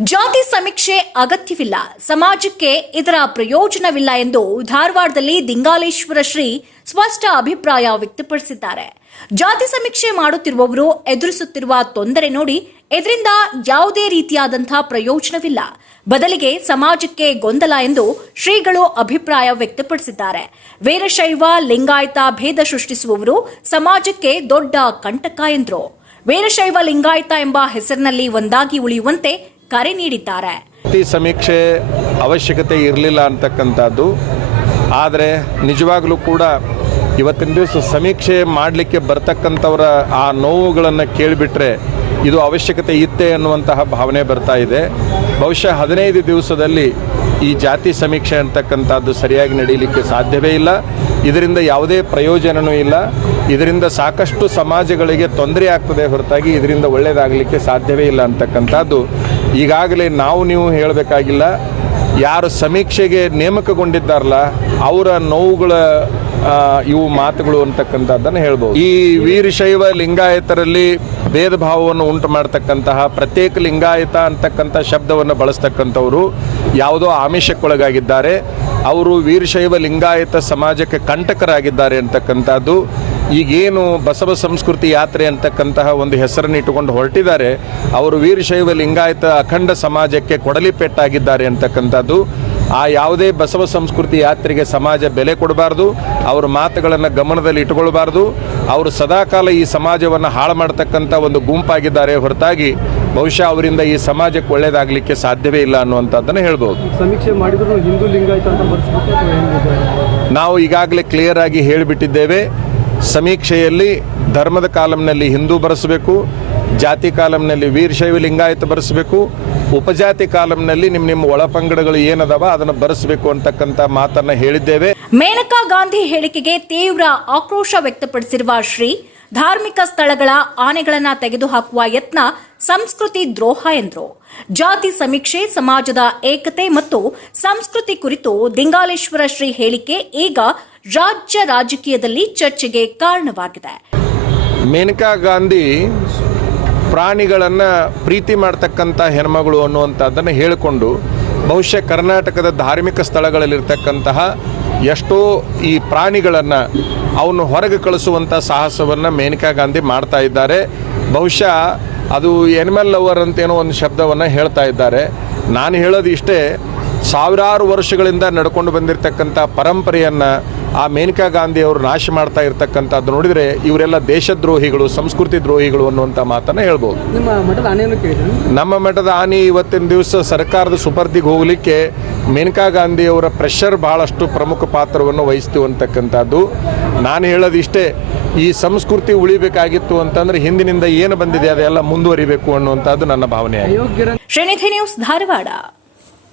ಜಾತಿ ಸಮೀಕ್ಷೆ ಅಗತ್ಯವಿಲ್ಲ. ಸಮಾಜಕ್ಕೆ ಇದರ ಪ್ರಯೋಜನವಿಲ್ಲ ಎಂದು ಧಾರವಾಡದಲ್ಲಿ ದಿಂಗಾಲೇಶ್ವರ ಶ್ರೀ ಸ್ಪಷ್ಟ ಅಭಿಪ್ರಾಯ ವ್ಯಕ್ತಪಡಿಸಿದ್ದಾರೆ. ಜಾತಿ ಸಮೀಕ್ಷೆ ಮಾಡುತ್ತಿರುವವರು ಎದುರಿಸುತ್ತಿರುವ ತೊಂದರೆ ನೋಡಿ ಇದರಿಂದ ಯಾವುದೇ ರೀತಿಯಾದಂತಹ ಪ್ರಯೋಜನವಿಲ್ಲ. ಬದಲಿಗೆ ಸಮಾಜಕ್ಕೆ ಗೊಂದಲ ಎಂದು ಶ್ರೀಗಳು ಅಭಿಪ್ರಾಯ ವ್ಯಕ್ತಪಡಿಸಿದ್ದಾರೆ. ವೀರಶೈವ ಲಿಂಗಾಯತ ಭೇದ ಸೃಷ್ಟಿಸುವವರು ಸಮಾಜಕ್ಕೆ ದೊಡ್ಡ ಕಂಟಕ ಎಂದರು. ವೀರಶೈವ ಲಿಂಗಾಯತ ಎಂಬ ಹೆಸರಿನಲ್ಲಿ ಒಂದಾಗಿ ಉಳಿಯುವಂತೆ ಕರೆ ನೀಡಿದ್ದಾರೆ. ಸಮೀಕ್ಷೆ ಅವಶ್ಯಕತೆ ಇರಲಿಲ್ಲ ಅಂತಕ್ಕಂಥದ್ದು. ಆದರೆ ನಿಜವಾಗಲೂ ಕೂಡ ಇವತ್ತಿನ ದಿವಸ ಸಮೀಕ್ಷೆ ಮಾಡಲಿಕ್ಕೆ ಬರ್ತಕ್ಕಂಥವರ ಆ ನೋವುಗಳನ್ನು ಕೇಳಿಬಿಟ್ರೆ ಇದು ಅವಶ್ಯಕತೆ ಇತ್ತೇ ಅನ್ನುವಂತಹ ಭಾವನೆ ಬರ್ತಾ ಇದೆ. ಬಹುಶಃ ಹದಿನೈದು ದಿವಸದಲ್ಲಿ ಈ ಜಾತಿ ಸಮೀಕ್ಷೆ ಅಂತಕ್ಕಂಥದ್ದು ಸರಿಯಾಗಿ ನಡೀಲಿಕ್ಕೆ ಸಾಧ್ಯವೇ ಇಲ್ಲ. ಇದರಿಂದ ಯಾವುದೇ ಪ್ರಯೋಜನವೂ ಇಲ್ಲ. ಇದರಿಂದ ಸಾಕಷ್ಟು ಸಮಾಜಗಳಿಗೆ ತೊಂದರೆ ಆಗ್ತದೆ ಹೊರತಾಗಿ ಇದರಿಂದ ಒಳ್ಳೆಯದಾಗಲಿಕ್ಕೆ ಸಾಧ್ಯವೇ ಇಲ್ಲ ಅಂತಕ್ಕಂಥದ್ದು ಈಗಾಗಲೇ ನಾವು ನೀವು ಹೇಳಬೇಕಾಗಿಲ್ಲ, ಯಾರು ಸಮೀಕ್ಷೆಗೆ ನೇಮಕಗೊಂಡಿದ್ದಾರಲ್ಲ, ಅವರ ನೋವುಗಳ ಇವು ಮಾತುಗಳು ಅಂತಕ್ಕಂಥದ್ದನ್ನು ಹೇಳ್ಬೋದು. ಈ ವೀರಶೈವ ಲಿಂಗಾಯತರಲ್ಲಿ ಭೇದ ಭಾವವನ್ನು ಉಂಟು ಮಾಡ್ತಕ್ಕಂತಹ ಪ್ರತ್ಯೇಕ ಲಿಂಗಾಯತ ಅಂತಕ್ಕಂಥ ಶಬ್ದವನ್ನು ಬಳಸ್ತಕ್ಕಂಥವರು ಯಾವುದೋ ಆಮಿಷಕ್ಕೊಳಗಾಗಿದ್ದಾರೆ. ಅವರು ವೀರಶೈವ ಲಿಂಗಾಯತ ಸಮಾಜಕ್ಕೆ ಕಂಟಕರಾಗಿದ್ದಾರೆ ಅಂತಕ್ಕಂಥದ್ದು ಈಗೇನು ಬಸವ ಸಂಸ್ಕೃತಿ ಯಾತ್ರೆ ಅಂತಕ್ಕಂತಹ ಒಂದು ಹೆಸರನ್ನು ಇಟ್ಟುಕೊಂಡು ಹೊರಟಿದ್ದಾರೆ ಅವರು ವೀರಶೈವ ಲಿಂಗಾಯತ ಅಖಂಡ ಸಮಾಜಕ್ಕೆ ಕೊಡಲಿ ಪೆಟ್ಟಾಗಿದ್ದಾರೆ ಅಂತಕ್ಕಂಥದ್ದು. ಆ ಯಾವುದೇ ಬಸವ ಸಂಸ್ಕೃತಿ ಯಾತ್ರೆಗೆ ಸಮಾಜ ಬೆಲೆ ಕೊಡಬಾರ್ದು ಅವ್ರ ಮಾತುಗಳನ್ನು ಗಮನದಲ್ಲಿ ಇಟ್ಟುಕೊಳ್ಬಾರ್ದು ಅವರು ಸದಾಕಾಲ ಈ ಸಮಾಜವನ್ನು ಹಾಳು ಮಾಡ್ತಕ್ಕಂಥ ಒಂದು ಗುಂಪಾಗಿದ್ದಾರೆ ಹೊರತಾಗಿ ಬಹುಶಃ ಅವರಿಂದ ಈ ಸಮಾಜಕ್ಕೆ ಒಳ್ಳೆಯದಾಗಲಿಕ್ಕೆ ಸಾಧ್ಯವೇ ಇಲ್ಲ ಅನ್ನುವಂಥದ್ದನ್ನು ಹೇಳ್ಬೋದು. ಸಮೀಕ್ಷೆ ಮಾಡಿದರೂ ಹಿಂದೂ ಲಿಂಗಾಯತ ನಾವು ಈಗಾಗಲೇ ಕ್ಲಿಯರ್ ಆಗಿ ಹೇಳಿಬಿಟ್ಟಿದ್ದೇವೆ ಸಮೀಕ್ಷೆಯಲ್ಲಿ ಧರ್ಮದ ಕಾಲಂನಲ್ಲಿ ಹಿಂದೂ ಬರೆಸಬೇಕು, ಜಾತಿ ಕಾಲಂನಲ್ಲಿ ವೀರಶೈವ ಲಿಂಗಾಯತ ಬರೆಸಬೇಕು, ಉಪಜಾತಿ ಕಾಲಂನಲ್ಲಿ ನಿಮ್ಮ ನಿಮ್ಮ ಒಳಪಂಗಡಗಳು ಏನದವ ಅದನ್ನು ಬರೆಸಬೇಕು ಅಂತಕ್ಕಂಥ ಮಾತನ್ನು ಹೇಳಿದ್ದೇವೆ. ಮೇನಕಾ ಗಾಂಧಿ ಹೇಳಿಕೆಗೆ ತೀವ್ರ ಆಕ್ರೋಶ ವ್ಯಕ್ತಪಡಿಸಿರುವ ಶ್ರೀ ಧಾರ್ಮಿಕ ಸ್ಥಳಗಳ ಆನೆಗಳನ್ನ ತೆಗೆದುಹಾಕುವ ಯತ್ನ ಸಂಸ್ಕೃತಿ ದ್ರೋಹ ಎಂದರು. ಜಾತಿ ಸಮೀಕ್ಷೆ, ಸಮಾಜದ ಏಕತೆ ಮತ್ತು ಸಂಸ್ಕೃತಿ ಕುರಿತು ದಿಂಗಾಲೇಶ್ವರ ಶ್ರೀ ಹೇಳಿಕೆ ಈಗ ರಾಜ್ಯ ರಾಜಕೀಯದಲ್ಲಿ ಚರ್ಚೆಗೆ ಕಾರಣವಾಗಿದೆ. ಮೇನಕಾ ಗಾಂಧಿ ಪ್ರಾಣಿಗಳನ್ನು ಪ್ರೀತಿ ಮಾಡ್ತಕ್ಕಂಥ ಹೆಣ್ಮಗಳು ಅನ್ನುವಂಥದ್ದನ್ನು ಹೇಳಿಕೊಂಡು ಬಹುಶಃ ಕರ್ನಾಟಕದ ಧಾರ್ಮಿಕ ಸ್ಥಳಗಳಲ್ಲಿರ್ತಕ್ಕಂತಹ ಎಷ್ಟೋ ಈ ಪ್ರಾಣಿಗಳನ್ನು ಅವನು ಹೊರಗೆ ಕಳಿಸುವಂಥ ಸಾಹಸವನ್ನು ಮೇನಕಾ ಗಾಂಧಿ ಮಾಡ್ತಾ ಇದ್ದಾರೆ. ಬಹುಶಃ ಅದು ಎನಿಮಲ್ ಲವರ್ ಅಂತೇನೋ ಒಂದು ಶಬ್ದವನ್ನು ಹೇಳ್ತಾ ಇದ್ದಾರೆ. ನಾನು ಹೇಳೋದು ಇಷ್ಟೇ, ಸಾವಿರಾರು ವರ್ಷಗಳಿಂದ ನಡ್ಕೊಂಡು ಬಂದಿರತಕ್ಕಂಥ ಪರಂಪರೆಯನ್ನು ಆ ಮೇನಕಾ ಗಾಂಧಿ ಅವರು ನಾಶ ಮಾಡ್ತಾ ಇರ್ತಕ್ಕಂಥದ್ದು ನೋಡಿದರೆ ಇವರೆಲ್ಲ ದೇಶದ್ರೋಹಿಗಳು ಸಂಸ್ಕೃತಿ ದ್ರೋಹಿಗಳು ಅನ್ನುವಂಥ ಮಾತನ್ನು ಹೇಳ್ಬೋದು. ನಿಮ್ಮ ಮಠದ ಆನೆಯನ್ನು ಕೇಳಿದ್ರು. ನಮ್ಮ ಮಠದ ಆನಿ ಇವತ್ತಿನ ದಿವಸ ಸರ್ಕಾರದ ಸುಪರ್ದಿಗೆ ಹೋಗಲಿಕ್ಕೆ ಮೇನಕಾ ಗಾಂಧಿ ಅವರ ಪ್ರೆಷರ್ ಬಹಳಷ್ಟು ಪ್ರಮುಖ ಪಾತ್ರವನ್ನು ವಹಿಸ್ತೀವಿ ಅಂತಕ್ಕಂಥದ್ದು. ನಾನು ಹೇಳೋದಿಷ್ಟೇ ಈ ಸಂಸ್ಕೃತಿ ಉಳಿಬೇಕಾಗಿತ್ತು ಅಂತಂದ್ರೆ ಹಿಂದಿನಿಂದ ಏನು ಬಂದಿದೆ ಅದೆಲ್ಲ ಮುಂದುವರಿಬೇಕು ಅನ್ನುವಂಥದ್ದು ನನ್ನ ಭಾವನೆ ಶ್ರೀನಿಧಿ ನ್ಯೂಸ್ ಧಾರವಾಡ.